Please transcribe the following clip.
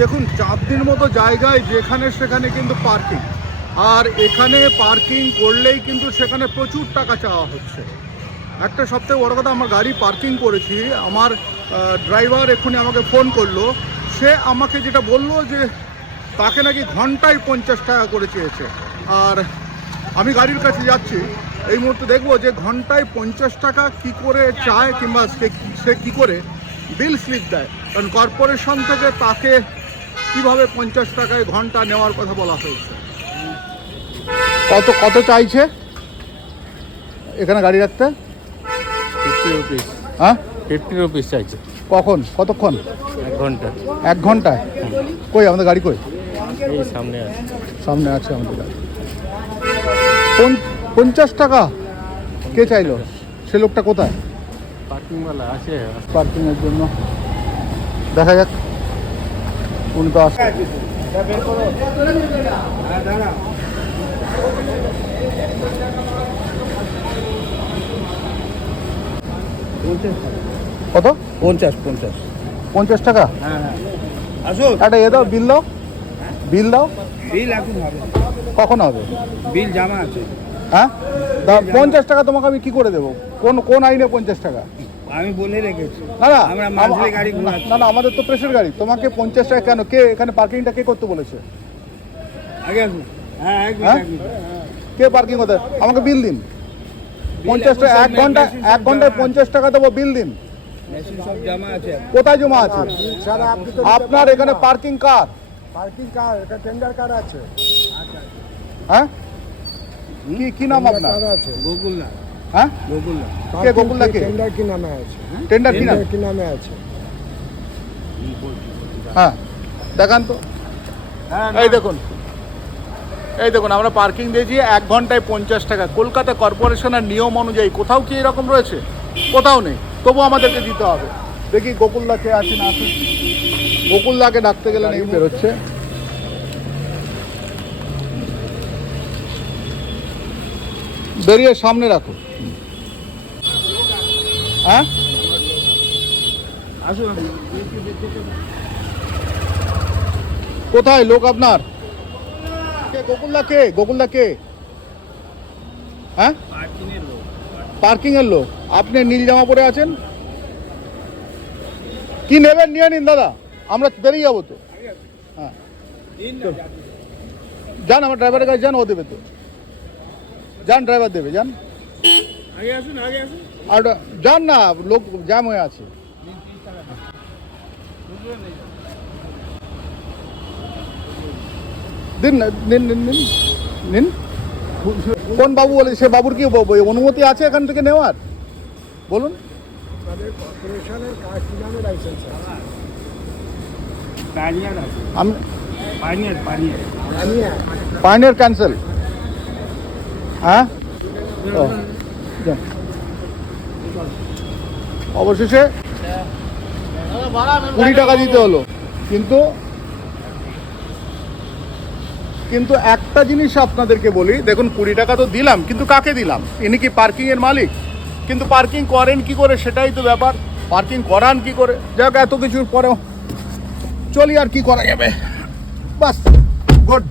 দেখুন চার দিন মতো জায়গায় যেখানে সেখানে কিন্তু পার্কিং আর এখানে পার্কিং করলেই কিন্তু সেখানে প্রচুর টাকা চাওয়া হচ্ছে। একটা সবথেকে বড় কথা, আমার গাড়ি পার্কিং করেছি। আমার ড্রাইভার এক্ষুনি আমাকে ফোন করল। সে আমাকে যেটা বলল যে, তাকে নাকি ঘন্টায় পঞ্চাশ টাকা করে চেয়েছে। আর আমি গাড়ির কাছে যাচ্ছি। এই মুহূর্তে দেখব যে, ঘন্টায় পঞ্চাশ টাকা কি করে চায় কিংবা সে সে কী করে? বিল স্লিপ দেয়। কারণ কর্পোরেশন থেকে তাকে কীভাবে পঞ্চাশ টাকায় ঘণ্টা নেওয়ার কথা বলা হয়েছে? কত কত চাইছে? এখানে গাড়ি রাখতে? ফিফটি রুপিস হ্যাঁ? ফিফটি রুপিস চাইছে। কখন? কতক্ষণ? এক ঘণ্টা। এক ঘন্টায়? কই আমাদের গাড়ি কই? এই সামনে আছে। সামনে আছে আমাদের গাড়ি। পঞ্চ- পঞ্চাশ টাকা? কে চাইলো? সে লোকটা কোথায়? পার্কিংওয়ালা আছে। পার্কিংয়ের জন্য। দেখা যাক। উনি তো আসছে কত? পঞ্চাশ পঞ্চাশ। পঞ্চাশ টাকা? হ্যাঁ। হ্যাঁ আসুন একটা এ দাও বিল দাও। বিল দাও। বিল এখন হবে। কখন হবে? বিল জামা আছে। হ্যাঁ? দাও পঞ্চাশ টাকা তোমাকে আমি কি করে দেবো? কোন কোন আইনে পঞ্চাশ টাকা? আমি বলে রেখেছি। না না। না না আমাদের তো প্রেসের গাড়ি। তোমাকে পঞ্চাশ টাকা কেন? কে এখানে পার্কিংটা কে করতে বলেছে? হ্যাঁ। কে পার্কিং করতে? আমাকে বিল দিন। পঞ্চাশ টাকা এক ঘণ্টা এক ঘন্টায় পঞ্চাশ টাকা দেবো বিল দিন। মেশিন সব জামা আছে কোথায় জমা আছে? আপনার এখানে পার্কিং কার পার্কিং কার এটা টেন্ডার কার আছে। হ্যাঁ? কি কি নাম আপনার? আছে? হ্যাঁ? গোকুল না কে গোকুলদা কে? টেন্ডার কি নামে আছে? টেন্ডার কি নাম? কি নামে আছে? হ্যাঁ দেখান তো। এই দেখুন। এই দেখুন আমরা পার্কিং দিয়েছি এক ঘন্টায় পঞ্চাশ টাকা। কলকাতা কর্পোরেশনের নিয়ম অনুযায়ী কোথাও কি এরকম রয়েছে? কোথাও নেই। তবু আমাদেরকে দিতে হবে। দেখি গোকুলদা কে আছে না আছে। গোকুলদাকে ডাকতে গেলে বেরোচ্ছে। বেরিয়ে সামনে রাখো। হ্যাঁ? কোথায় লোক আপনার? কে, গোকুলদা কে? গোকুলদা কে? হ্যাঁ? পার্কিং এর লোক। আপনি নীল জামা পরে আছেন? কি নেবেন? নিয়ে নিন, দাদা। আমরা বেরিয়ে যাব তো। হ্যাঁ। যান, আমার ড্রাইভারের কাছে যান, ও দেবে তো। যান ড্রাইভার দেবে যান। আগে আসুন আগে আসুন। আর যান না লোক জ্যাম হয়ে আছে। দিন নিন নিন নিন নিন। কোন বাবু বলে সে বাবুর কি অনুমতি আছে এখান থেকে নেওয়ার? বলুন। আমি পাইনের ক্যান্সেল হ্যাঁ? অবশেষে কুড়ি টাকা দিতে হলো। কিন্তু কিন্তু একটা জিনিস আপনাদেরকে বলি, দেখুন, কুড়ি টাকা তো দিলাম, কিন্তু কাকে দিলাম? ইনি কি পার্কিং এর মালিক? কিন্তু পার্কিং করেন কি করে? সেটাই তো ব্যাপার। পার্কিং করান কি করে? যাক, এত কিছুর পরেও চলি আর কি করা যাবে। বাস গুড